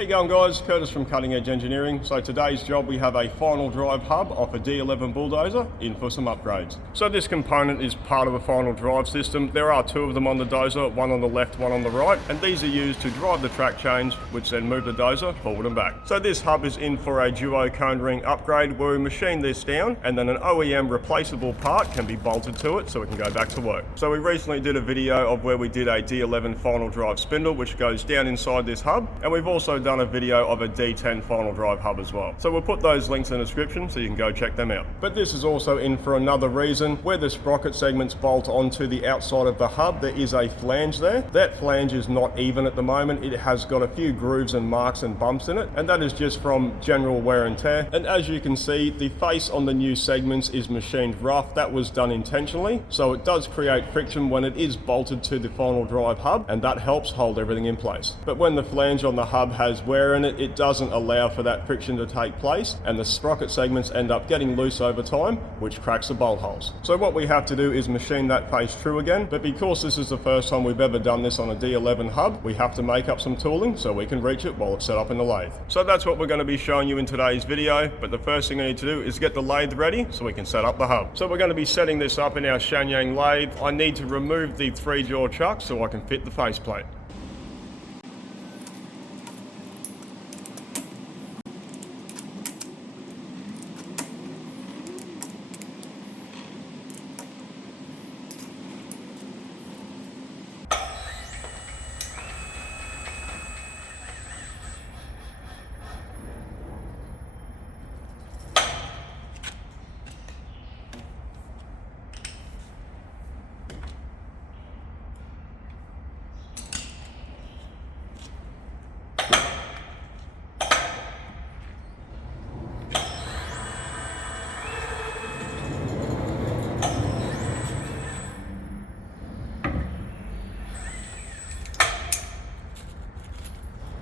How you going, guys? Curtis from Cutting Edge Engineering. So today's job, we have a final drive hub off a D11 bulldozer in for some upgrades. So this component is part of the final drive system. There are two of them on the dozer, one on the left, one on the right, and these are used to drive the track change, which then move the dozer forward and back. So this hub is in for a duo cone ring upgrade where we machine this down and then an OEM replaceable part can be bolted to it so it can go back to work. So we recently did a video of where we did a D11 final drive spindle which goes down inside this hub, and we've also done a video of a D10 final drive hub as well. So we'll put those links in the description so you can go check them out. But this is also in for another reason. Where the sprocket segments bolt onto the outside of the hub, there is a flange there. That flange is not even at the moment. It has got a few grooves and marks and bumps in it, and that is just from general wear and tear. And as you can see, the face on the new segments is machined rough. That was done intentionally, so it does create friction when it is bolted to the final drive hub, and that helps hold everything in place. But when the flange on the hub has wear in it, it doesn't allow for that friction to take place, and the sprocket segments end up getting loose over time, which cracks the bolt holes. So what we have to do is machine that face true again, but because this is the first time we've ever done this on a D11 hub, we have to make up some tooling so we can reach it while it's set up in the lathe. So that's what we're going to be showing you in today's video, but the first thing I need to do is get the lathe ready so we can set up the hub. So we're going to be setting this up in our Shenyang lathe. I need to remove the 3-jaw chuck so I can fit the faceplate.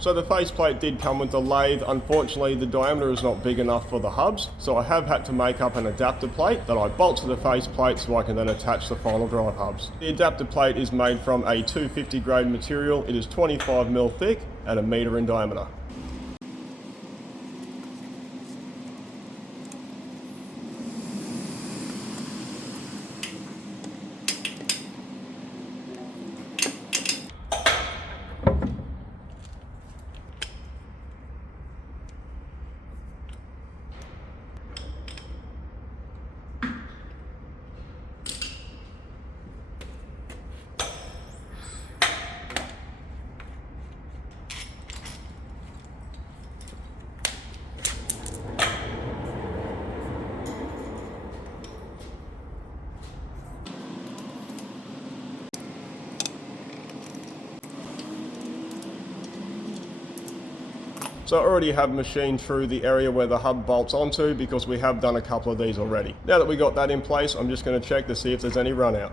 So the faceplate did come with the lathe. Unfortunately, the diameter is not big enough for the hubs, so I have had to make up an adapter plate that I bolt to the faceplate so I can then attach the final drive hubs. The adapter plate is made from a 250 grade material. It is 25mm thick and 1 meter in diameter. So I already have machined through the area where the hub bolts onto because we have done a couple of these already. Now that we got that in place, I'm just going to check to see if there's any run out.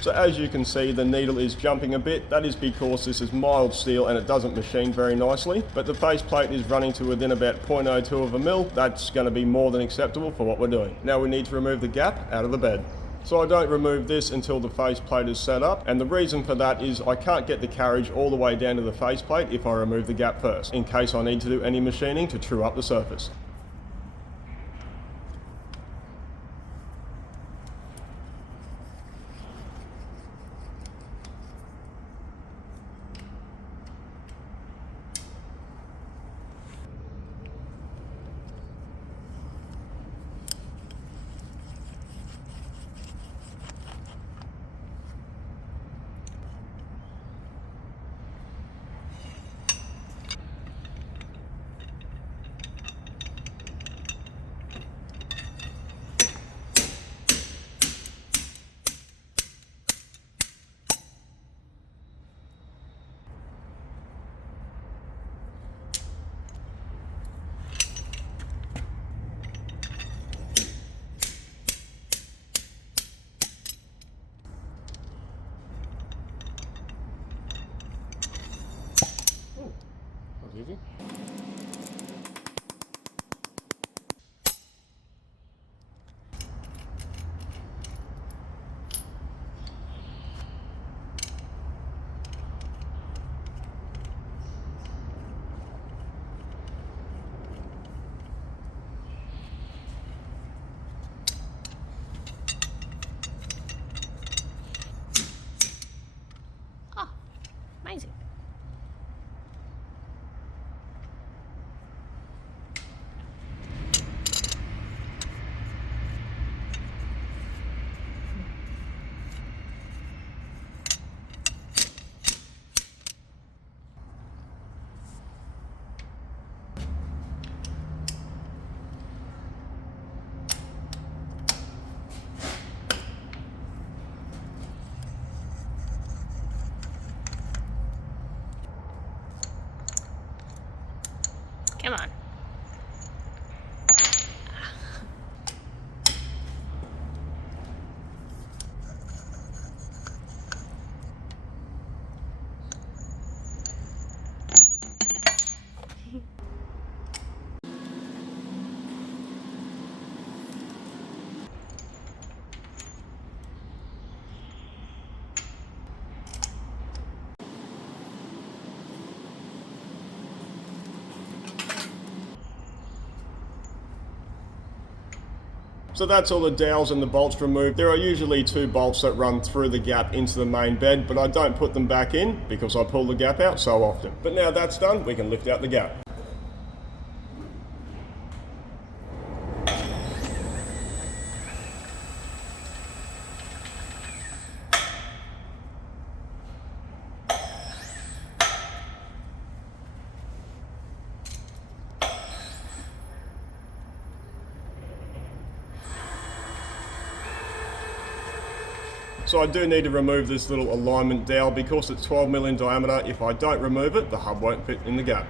So as you can see, the needle is jumping a bit. That is because this is mild steel and it doesn't machine very nicely, but the faceplate is running to within about 0.02 of a mil. That's going to be more than acceptable for what we're doing. Now we need to remove the gap out of the bed. So I don't remove this until the faceplate is set up, and the reason for that is I can't get the carriage all the way down to the faceplate if I remove the gap first, in case I need to do any machining to true up the surface. So that's all the dowels and the bolts removed. There are usually 2 bolts that run through the gap into the main bed, but I don't put them back in because I pull the gap out so often. But now that's done, we can lift out the gap. So I do need to remove this little alignment dowel because it's 12mm in diameter. If I don't remove it, the hub won't fit in the gap.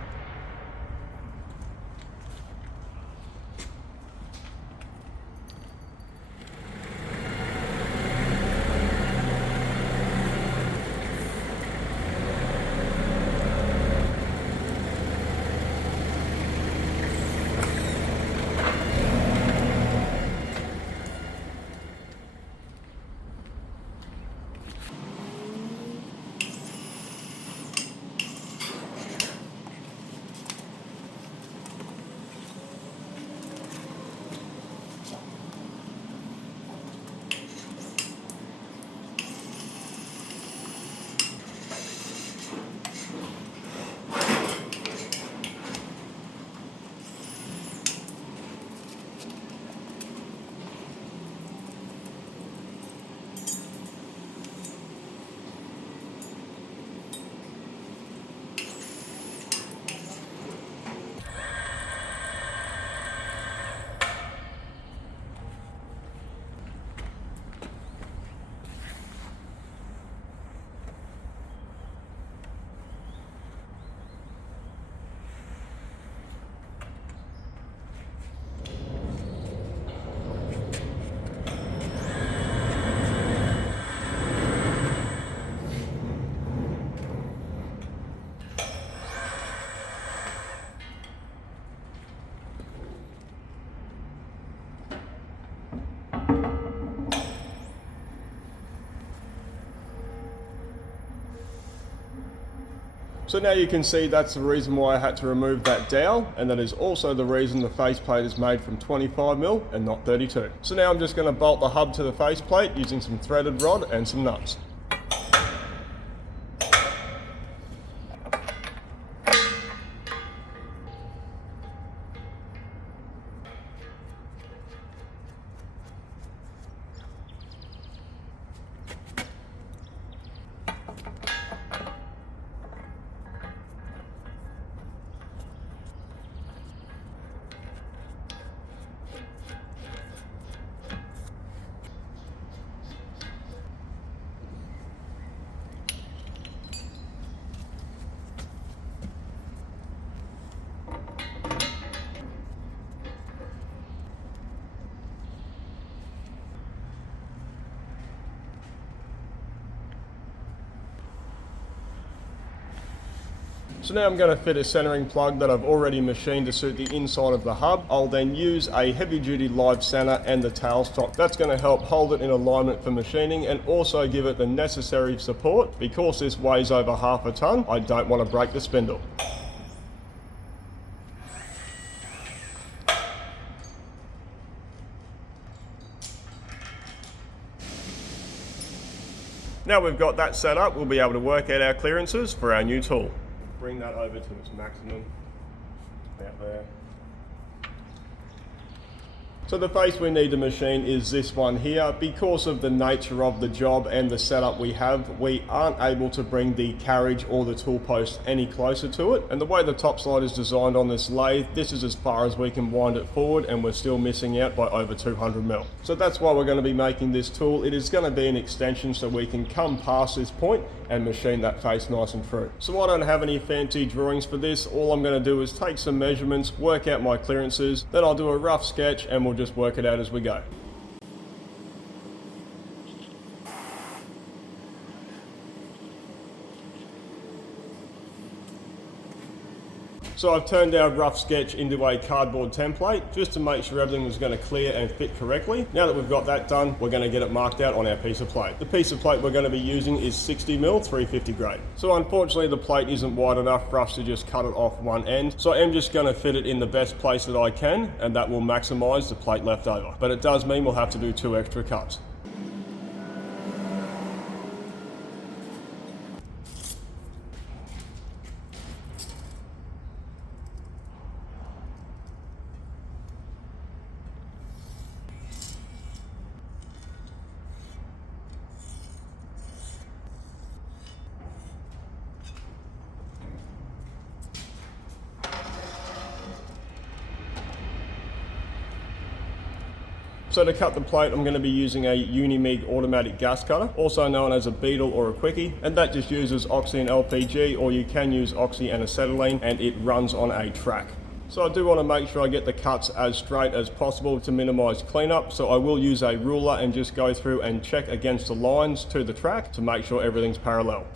So now you can see that's the reason why I had to remove that dowel, and that is also the reason the faceplate is made from 25mm and not 32. So now I'm just going to bolt the hub to the faceplate using some threaded rod and some nuts. So now I'm going to fit a centering plug that I've already machined to suit the inside of the hub. I'll then use a heavy duty live center and the tailstock. That's going to help hold it in alignment for machining and also give it the necessary support. Because this weighs over half a ton, I don't want to break the spindle. Now we've got that set up, we'll be able to work out our clearances for our new tool. Bring that over to its maximum, out there. So the face we need to machine is this one here. Because of the nature of the job and the setup we have, we aren't able to bring the carriage or the tool post any closer to it. And the way the top slide is designed on this lathe, this is as far as we can wind it forward, and we're still missing out by over 200mm. So that's why we're going to be making this tool. It is going to be an extension so we can come past this point and machine that face nice and true. So I don't have any fancy drawings for this. All I'm going to do is take some measurements, work out my clearances, then I'll do a rough sketch and we'll just work it out as we go. So I've turned our rough sketch into a cardboard template just to make sure everything was going to clear and fit correctly. Now that we've got that done, we're going to get it marked out on our piece of plate. The piece of plate we're going to be using is 60mm 350 grade. So unfortunately the plate isn't wide enough for us to just cut it off one end. So I am just going to fit it in the best place that I can, and that will maximise the plate left over. But it does mean we'll have to do 2 extra cuts. So to cut the plate, I'm going to be using a Unimig automatic gas cutter, also known as a Beetle or a Quickie, and that just uses oxy and LPG, or you can use oxy and acetylene, and it runs on a track. So I do want to make sure I get the cuts as straight as possible to minimise cleanup, so I will use a ruler and just go through and check against the lines to the track to make sure everything's parallel.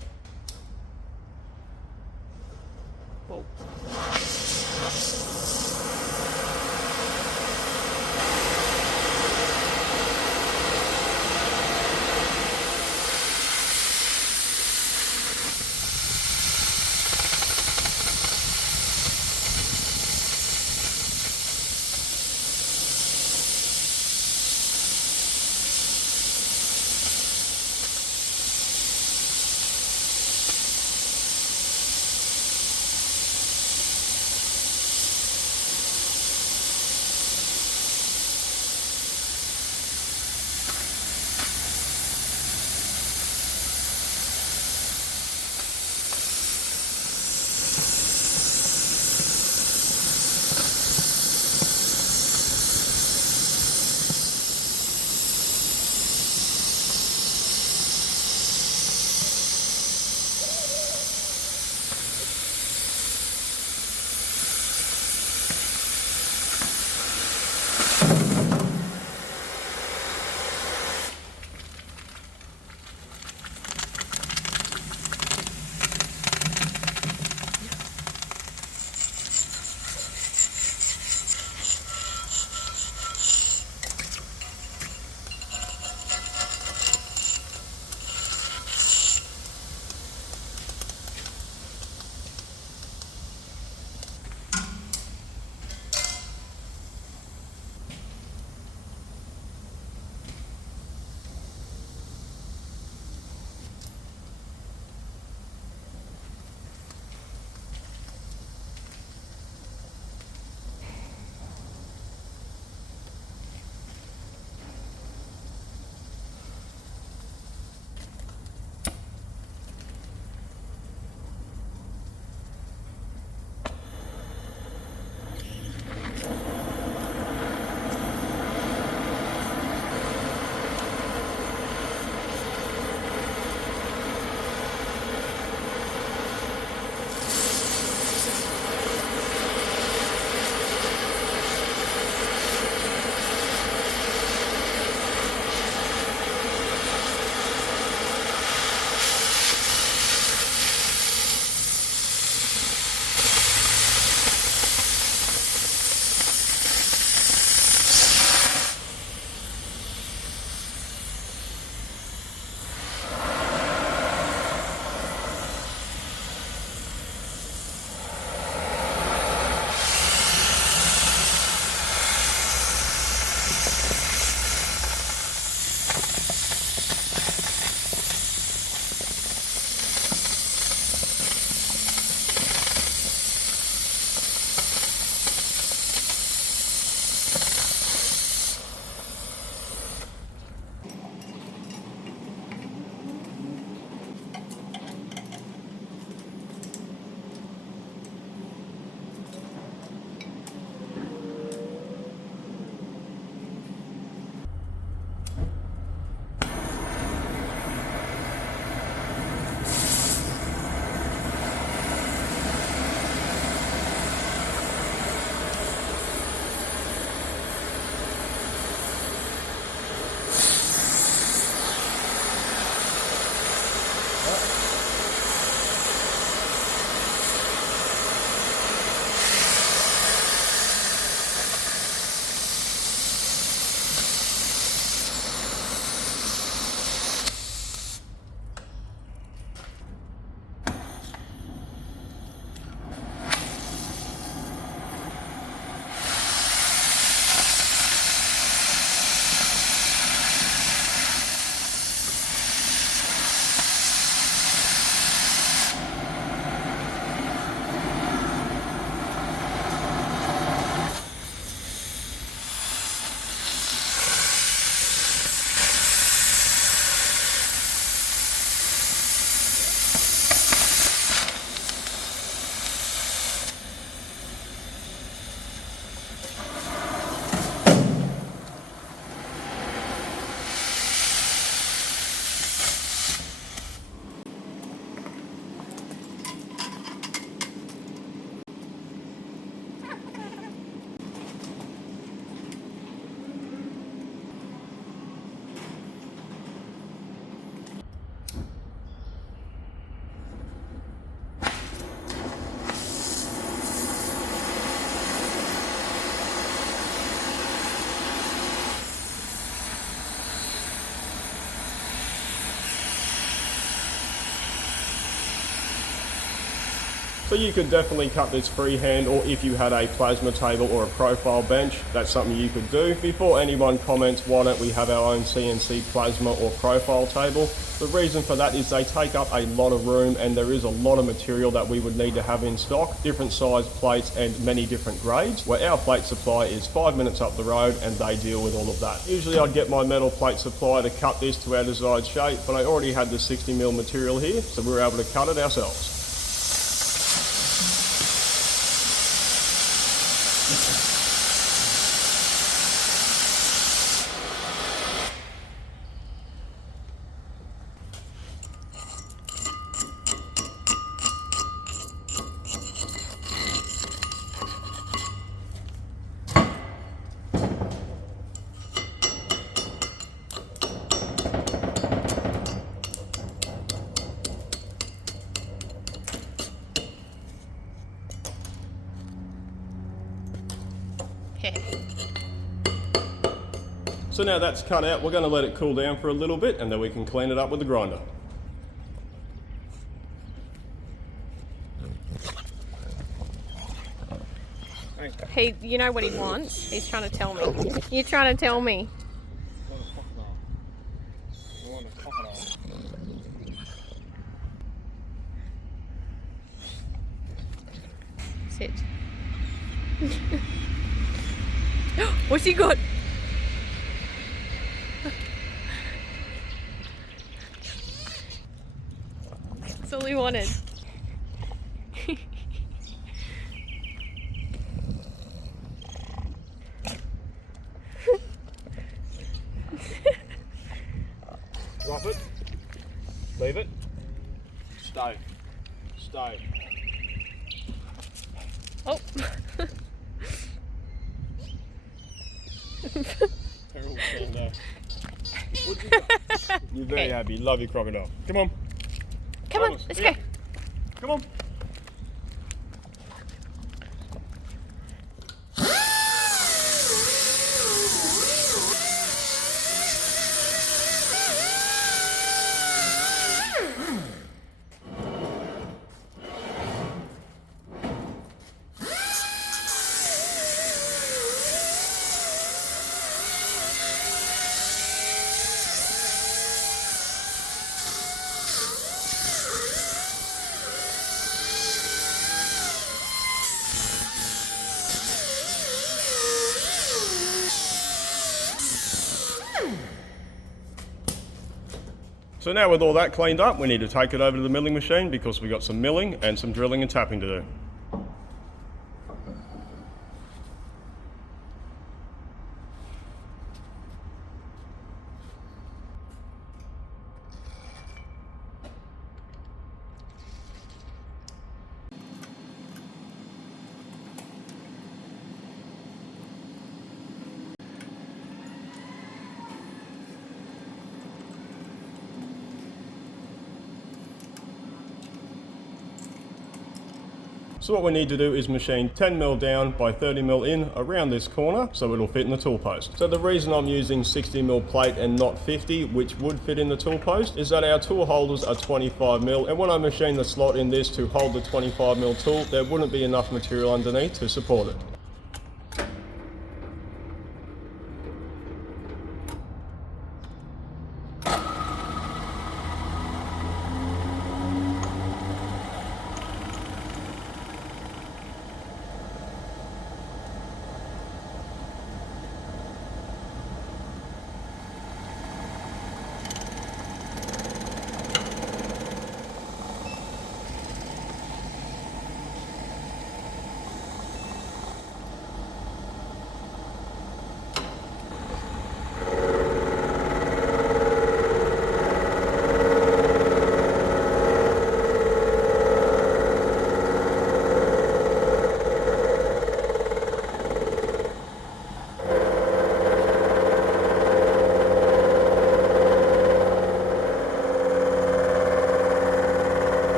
So you could definitely cut this freehand, or if you had a plasma table or a profile bench, that's something you could do. Before anyone comments, why don't we have our own CNC plasma or profile table? The reason for that is they take up a lot of room, and there is a lot of material that we would need to have in stock, different size plates and many different grades, where our plate supply is 5 minutes up the road and they deal with all of that. Usually I'd get my metal plate supplier to cut this to our desired shape, but I already had the 60mm material here, so we were able to cut it ourselves. So now that's cut out, we're going to let it cool down for a little bit and then we can clean it up with the grinder. You know what he wants? He's trying to tell me. You're trying to tell me. Sit. What's he got? That's all he wanted. Drop it. Leave it. Stay. Stay. Oh. Terrible thing though. You're very happy. Love your crocodile. Come on. Come on, let's go. Come on. So now with all that cleaned up, we need to take it over to the milling machine because we've got some milling and some drilling and tapping to do. So what we need to do is machine 10mm down by 30mm in around this corner so it'll fit in the tool post. So the reason I'm using 60mm plate and not 50, which would fit in the tool post, is that our tool holders are 25mm, and when I machine the slot in this to hold the 25mm tool, there wouldn't be enough material underneath to support it.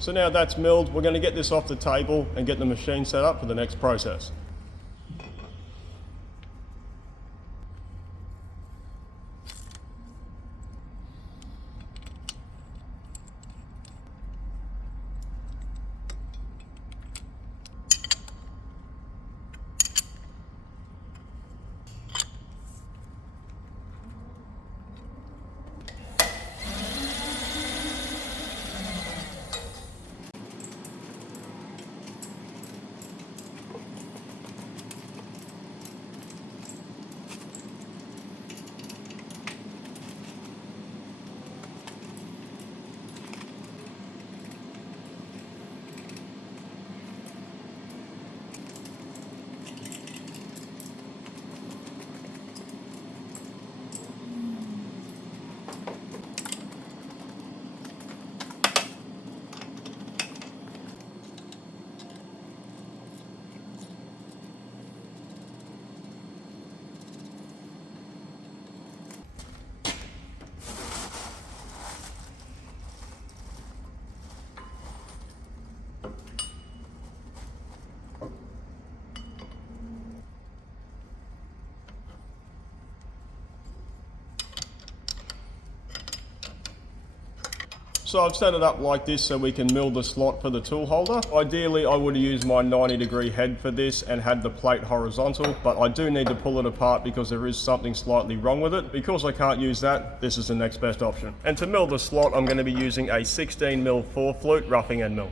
So now that's milled, we're going to get this off the table and get the machine set up for the next process. So I've set it up like this so we can mill the slot for the tool holder. Ideally, I would have used my 90-degree head for this and had the plate horizontal, but I do need to pull it apart because there is something slightly wrong with it. Because I can't use that, this is the next best option. And to mill the slot, I'm going to be using a 16mm 4-flute roughing end mill.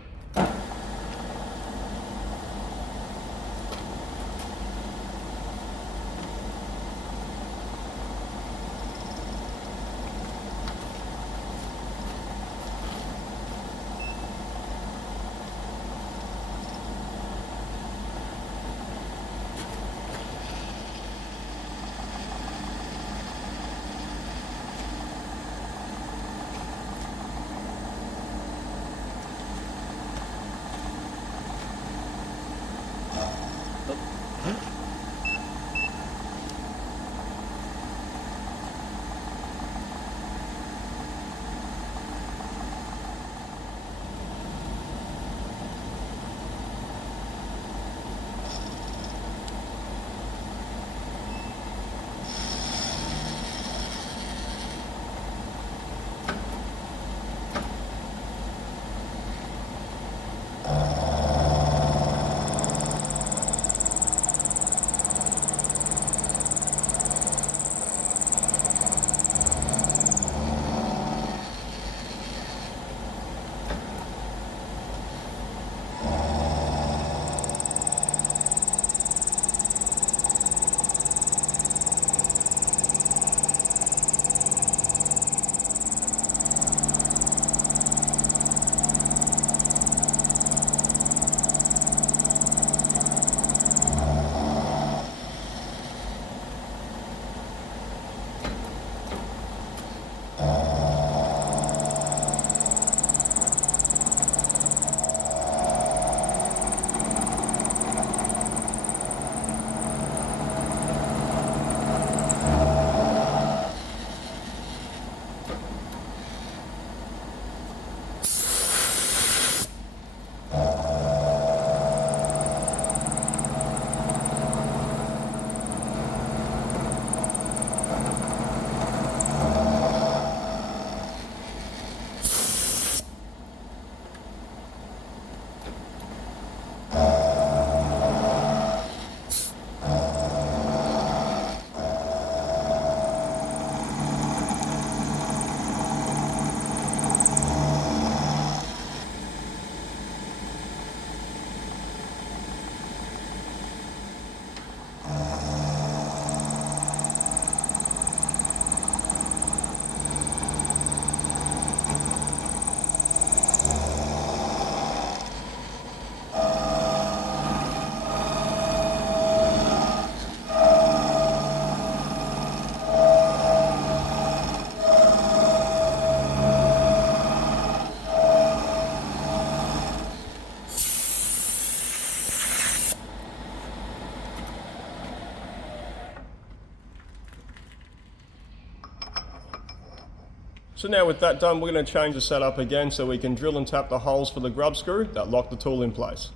So now with that done, we're going to change the setup again so we can drill and tap the holes for the grub screw that lock the tool in place.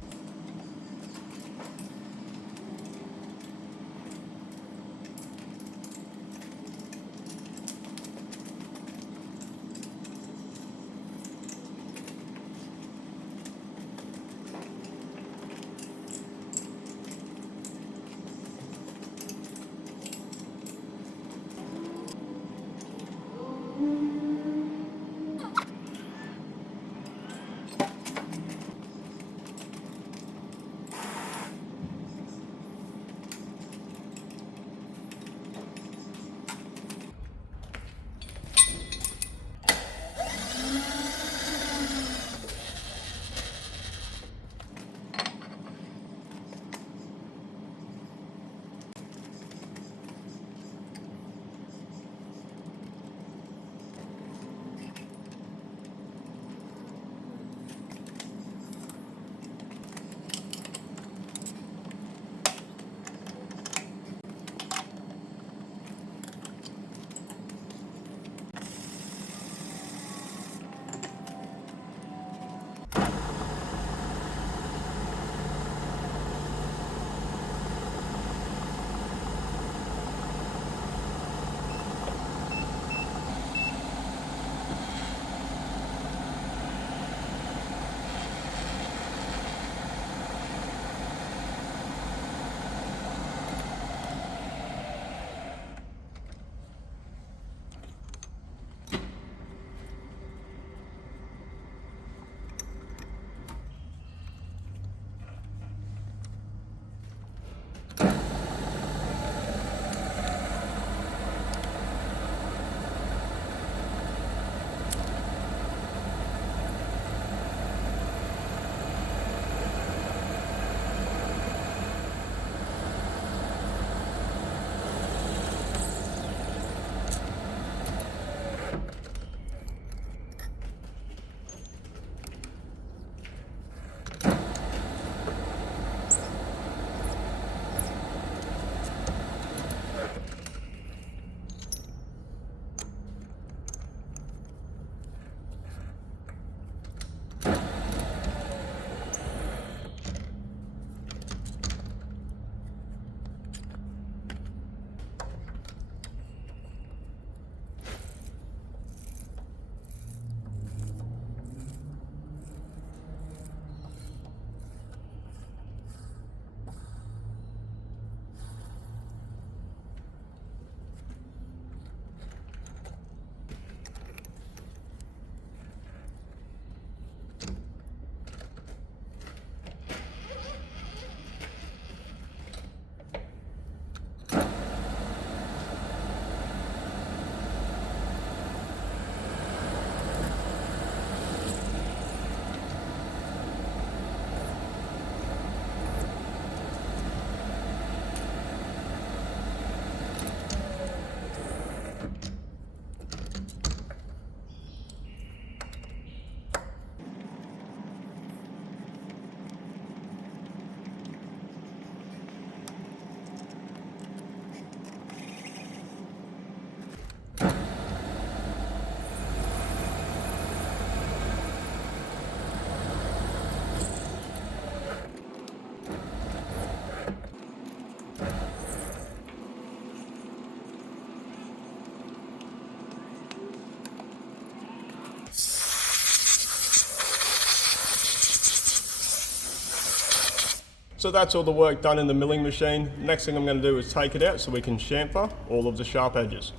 So that's all the work done in the milling machine. Next thing I'm going to do is take it out so we can chamfer all of the sharp edges.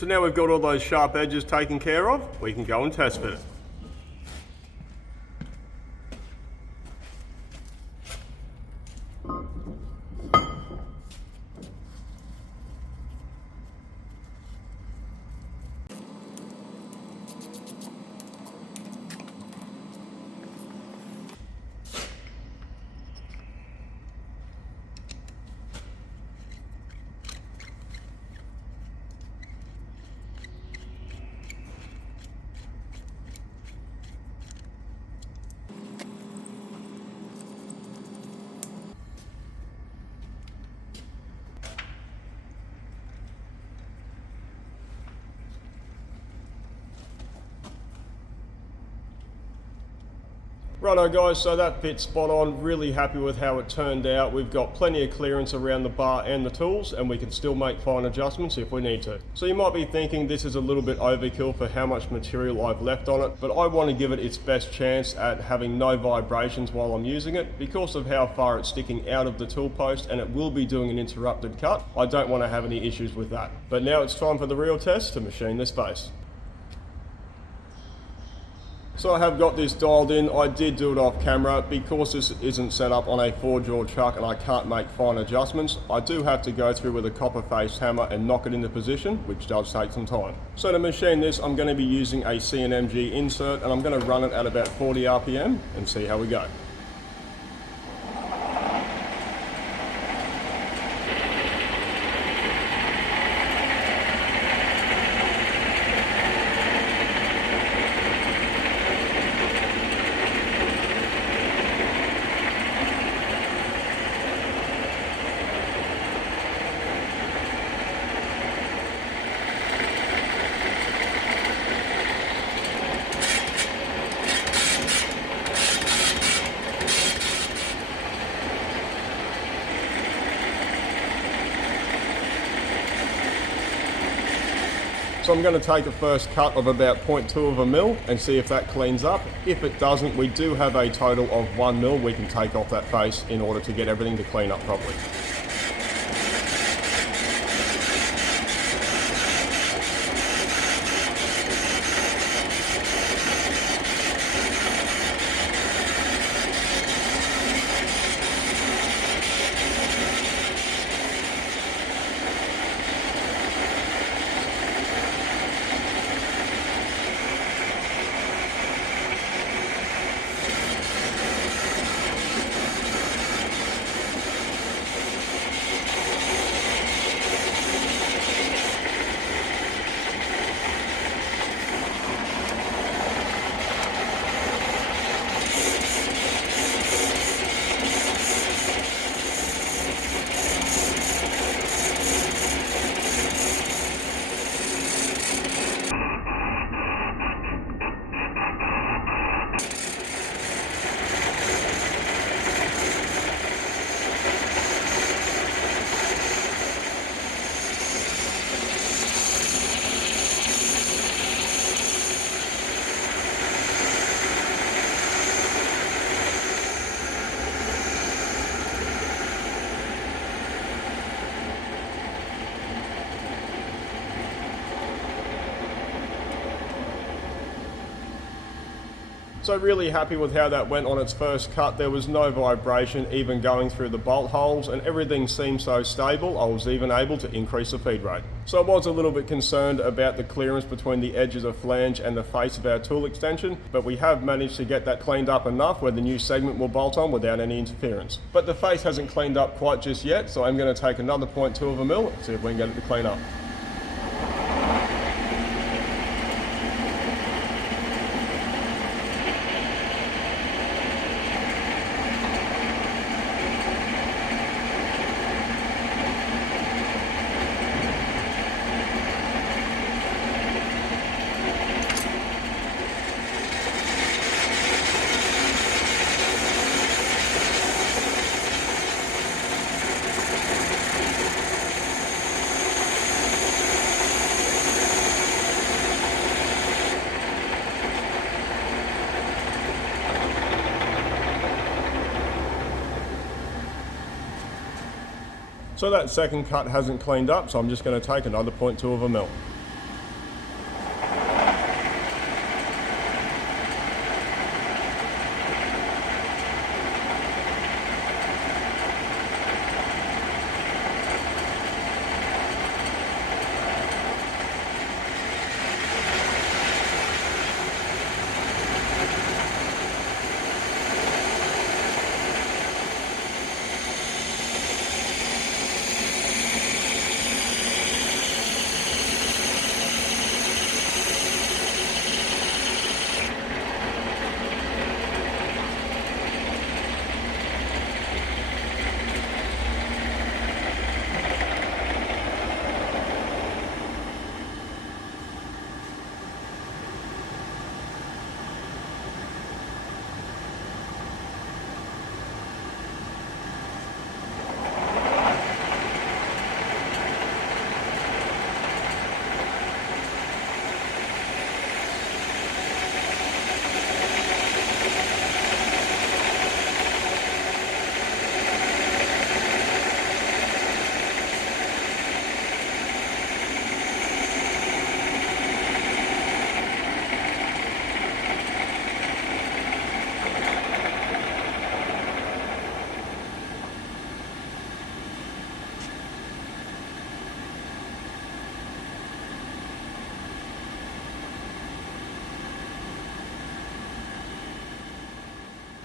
So now we've got all those sharp edges taken care of, we can go and test fit it. Righto guys, so that fits spot on. Really happy with how it turned out. We've got plenty of clearance around the bar and the tools, and we can still make fine adjustments if we need to. So you might be thinking this is a little bit overkill for how much material I've left on it, but I want to give it its best chance at having no vibrations while I'm using it. Because of how far it's sticking out of the tool post and it will be doing an interrupted cut, I don't want to have any issues with that. But now it's time for the real test to machine this face. So I have got this dialed in. I did do it off camera because this isn't set up on a 4-jaw chuck and I can't make fine adjustments. I do have to go through with a copper face hammer and knock it into position, which does take some time. So to machine this, I'm going to be using a CNMG insert and I'm going to run it at about 40 RPM and see how we go. So I'm going to take a first cut of about 0.2 of a mil and see if that cleans up. If it doesn't, we do have a total of 1 mil we can take off that face in order to get everything to clean up properly. So really happy with how that went on its first cut. There was no vibration even going through the bolt holes and everything seemed so stable I was even able to increase the feed rate. So I was a little bit concerned about the clearance between the edges of flange and the face of our tool extension, but we have managed to get that cleaned up enough where the new segment will bolt on without any interference. But the face hasn't cleaned up quite just yet, so I'm going to take another 0.2 of a mil and see if we can get it to clean up. So that second cut hasn't cleaned up, so I'm just going to take another 0.2 of a mil.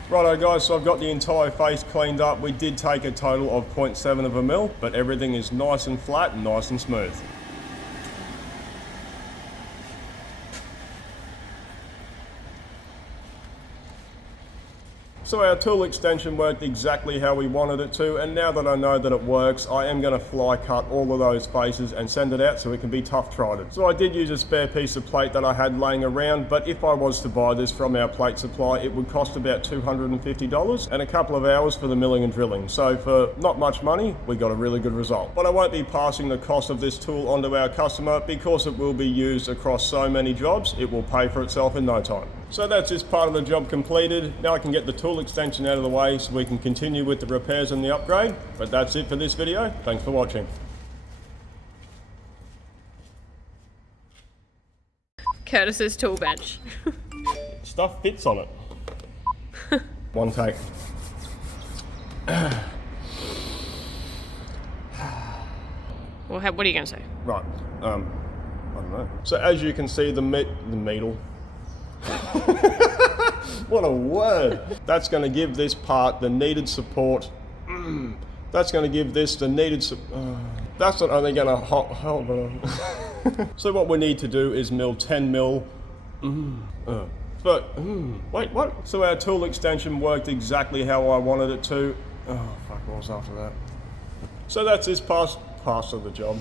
Righto guys, so I've got the entire face cleaned up. We did take a total of 0.7 of a mil, but everything is nice and flat and nice and smooth. So our tool extension worked exactly how we wanted it to, and now that I know that it works, I am going to fly cut all of those faces and send it out so it can be tough tried. So I did use a spare piece of plate that I had laying around, but if I was to buy this from our plate supply, it would cost about $250 and a couple of hours for the milling and drilling. So for not much money, we got a really good result. But I won't be passing the cost of this tool onto our customer because it will be used across so many jobs, it will pay for itself in no time. So that's this part of the job completed. Now I can get the tool extension out of the way so we can continue with the repairs and the upgrade. But that's it for this video. Thanks for watching. Curtis's tool bench. Stuff fits on it. One take. Well, what are you going to say? Right. I don't know. So as you can see, the needle. What a word. That's going to give this part the needed support. That's going to give this the needed that's not only going to hold on. So what we need to do is mill 10 mil. Wait, what? So our tool extension worked exactly how I wanted it to. Oh, fuck, what was after that? So that's this pass of the job.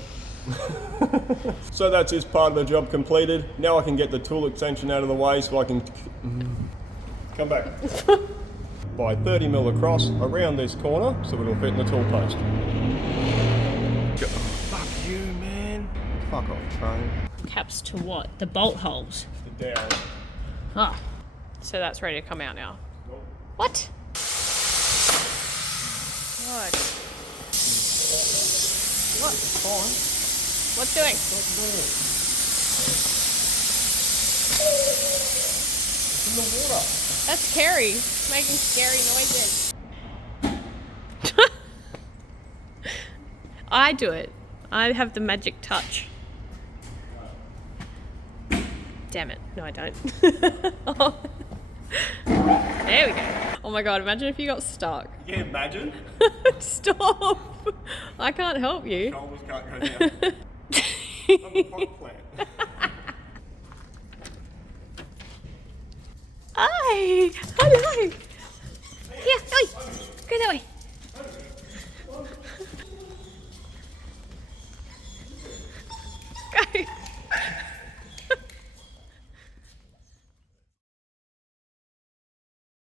So that's this part of the job completed. Now I can get the tool extension out of the way so I can come back. By 30 mil across around this corner so it'll fit in the tool post. Oh, fuck you, man. Fuck off, train. Caps to what? The bolt holes. The down. Ah. So that's ready to come out now. Nope. What? What? It's fine. What's doing? It's in the water. That's Carrie making scary noises. I do it. I have the magic touch. Damn it. No, I don't. Oh. There we go. Oh my god, imagine if you got stuck. Yeah, imagine. Stop. I can't help you. Shoulders can't go down. I'm a pot plant. Hi. Hello. Yeah, oi. Go that way.